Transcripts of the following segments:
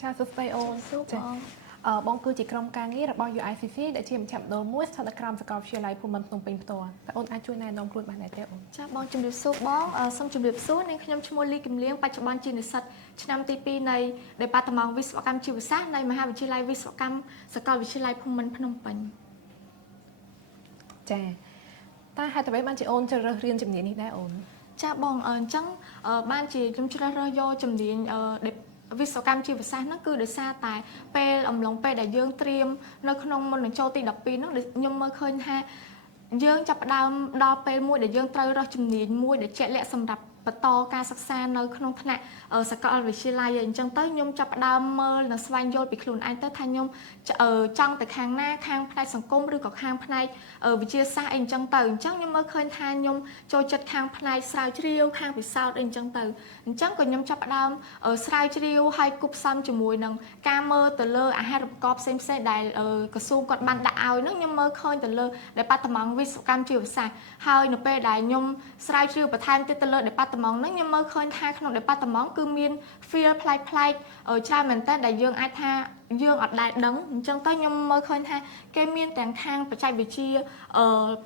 Cha sốt tay ôn bong cứ chỉ trong càng nghĩ là bao nhiêu ICC để chiếm chậm đồ muối sau đó cầm sẽ có chia lại của mình tùng bìnhตัวแต่ ôn ai chui này nông luôn bạn này theo ôn ចាបងជំរាបសួរបងសូមជំរាបសួរនាងខ្ញុំឈ្មោះលីគឹមលៀងបច្ចុប្បន្នជានិស្សិតឆ្នាំទី2នៃ Department វិស្វកម្មជីវសាស្ត្រនៃមហាវិទ្យាល័យវិស្វកម្មសាកលវិទ្យាល័យភូមិន្ទភ្នំពេញ ចាតែហេតុអ្វីបានជាអូនជ្រើសរើសរៀនជំនាញនេះដែរអូន ចាបងអញ្ចឹងបានជាខ្ញុំជ្រើសរើសយកជំនាញវិស្វកម្មជីវសាស្ត្រហ្នឹងគឺដោយសារតែពេលអំឡុងពេលដែលយើងត្រៀមនៅក្នុងមុននឹងចូលទី12ហ្នឹងខ្ញុំមើលឃើញថាយើងចាប់ផ្ដើមដល់ពេលមួយដែលយើងត្រូវរើសជំនាញមួយដែលជាក់លាក់សម្រាប់បន្តការសិក្សានៅក្នុងថ្នាក់សាកលវិទ្យាល័យអញ្ចឹងទៅខ្ញុំចាប់ផ្ដើមមើលនិងស្វែងយល់ពីខ្លួនឯងទៅថាខ្ញុំចង់ទៅខាងណាខាងផ្នែកសង្គមឬក៏ខាងផ្នែកវិទ្យាសាស្ត្រអីអញ្ចឹងទៅអញ្ចឹងខ្ញុំមើលឃើញថាខ្ញុំចូលចិត្តខាងផ្នែកស្រាវជ្រាវខាងពិសោធន៍អីអញ្ចឹងទៅអញ្ចឹងក៏ខ្ញុំចាប់ផ្ដើមស្រាវជ្រាវហើយគប់ផ្សំជាមួយនឹងការមើលទៅលើអាហារូបករណ៍ផ្សេងៗដែលក្រសួងគាត់បានដាក់ឲ្យហ្នឹងខ្ញុំមើលឃើញទៅលើ Department វិស្វកម្មជីវសាស្ត្រហើយនៅពេលដែលខ្ញុំស្រាវជ្រាវបន្ថែមទៀតទៅលើ Department ហ្នឹងខ្ញុំមើលឃើញថាក្នុង Department គឺមាន field ប្លែកៗច្រើនមែនតើដែលយើងអាចថាយើងអត់ដែលដឹងអញ្ចឹងទៅខ្ញុំមើលឃើញថាគេមានទាំងខាងបច្ចេកវិទ្យា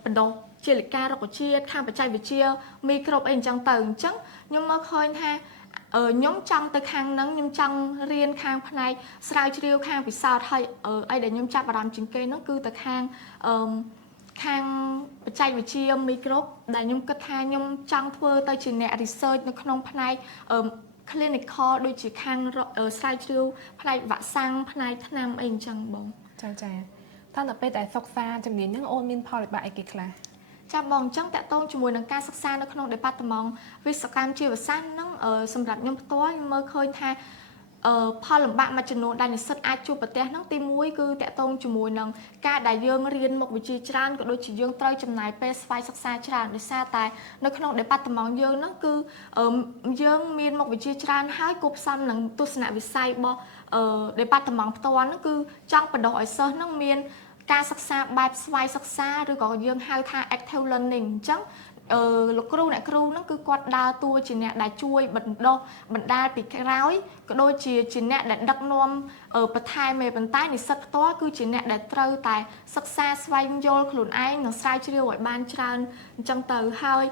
បណ្ដុះជាលិការុក្ខជាតិខាងបច្ចេកវិទ្យាមីក្រូបអីអញ្ចឹងទៅអញ្ចឹងខ្ញុំមើលឃើញថាខ្ញុំចង់ទៅខាងហ្នឹងខ្ញុំចង់រៀនខាងផ្នែកស្រាវជ្រាវខាងពិសោធន៍ហើយអីដែលខ្ញុំចាប់អារម្មណ៍ជាងគេហ្នឹងគឺទៅខាងបច្ចេកវិទ្យាមីក្រូបដែលខ្ញុំគិតថាខ្ញុំចង់ធ្វើទៅជាអ្នក research នៅក្នុងផ្នែកclinical ដូចជាខាងស្រាវជ្រាវផ្នែកវ៉ាក់សាំងផ្នែកថ្នាំអីអញ្ចឹងបងចាតែដល់ពេលដែលសិក្សាជំនាញហ្នឹងអូនមានផលវិបាកអីគេខ្លះ ចាបងអញ្ចឹងតកតងជាមួយនឹងការសិក្សានៅក្នុង Department វិស្វកម្មជីវសាស្ត្រហ្នឹងសម្រាប់ខ្ញុំផ្ទាល់ខ្ញុំមើលឃើញថាផលលំបាកមួយចំនួនដែលនិស្សិតអាចជួបប្រទះហ្នឹងទី1គឺតកតងជាមួយនឹងការដែលយើងរៀនមុខវិជ្ជាច្រើនក៏ដូចជាយើងត្រូវចំណាយពេលស្វ័យសិក្សាច្រើនដោយសារតែនៅក្នុង Department យើងហ្នឹងគឺយើងមានមុខវិជ្ជាច្រើនហើយគួបផ្សំនឹងទស្សនវិស័យរបស់Department ផ្ទាល់ហ្នឹងគឺចង់បណ្ដុះឲ្យសិស្សហ្នឹងមានការសិក្សាបែបស្វ័យសិក្សាឬក៏យើងហៅថា active learning អញ្ចឹងលោកគ្រូអ្នកគ្រូហ្នឹងគឺគាត់ដើរតួជាអ្នកដែលជួយបណ្ដុះបណ្ដាលពីក្រោយក៏ដូចជាអ្នកដែលដឹកនាំបន្ថែមឯប៉ុន្តែនិស្សិតផ្ទាល់គឺជាអ្នកដែលត្រូវតែសិក្សាស្វែងយល់ខ្លួនឯងនិងស្រាវជ្រាវឲ្យបានច្រើនអញ្ចឹងទៅហើយ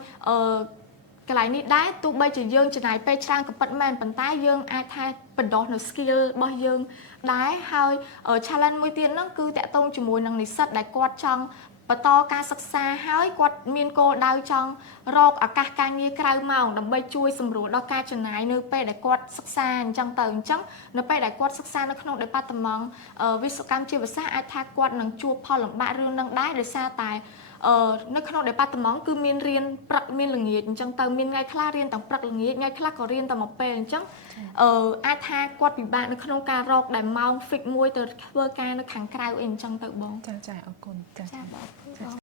កន្លែងនេះដែរទោះបីជាយើងចំណាយពេលច្រើនក៏ពិតមែនប៉ុន្តែយើងអាចថាបណ្ដុះនៅ skill របស់យើងដែរហើយ challenge មួយទៀតហ្នឹងគឺតកតងជាមួយនឹងនិស្សិតដែលគាត់ចង់បន្តការសិក្សាហើយគាត់មានគោលដៅចង់រកឱកាសការងារក្រៅម៉ោងដើម្បីជួយសម្រួលដល់ការចំណាយនៅពេលដែលគាត់សិក្សាអញ្ចឹងទៅអញ្ចឹងនៅពេលដែលគាត់សិក្សានៅក្នុង Department វិស្វកម្មជីវសាស្ត្រអាចថាគាត់នឹងជួបផលលំបាករឿងហ្នឹងដែរដោយសារតែនៅក្នុង Department គឺមានរៀនព្រឹកមានល្ងាចអញ្ចឹងទៅមានថ្ងៃខ្លះរៀនទាំងព្រឹកល្ងាចថ្ងៃខ្លះក៏រៀនតែមួយពេលអញ្ចឹងអាចថាគាត់ពិបាកនៅក្នុងការរកដែលម៉ោង fix មួយទៅធ្វើការនៅខាងក្រៅអីអញ្ចឹងទៅបងចាអរគុណចាបង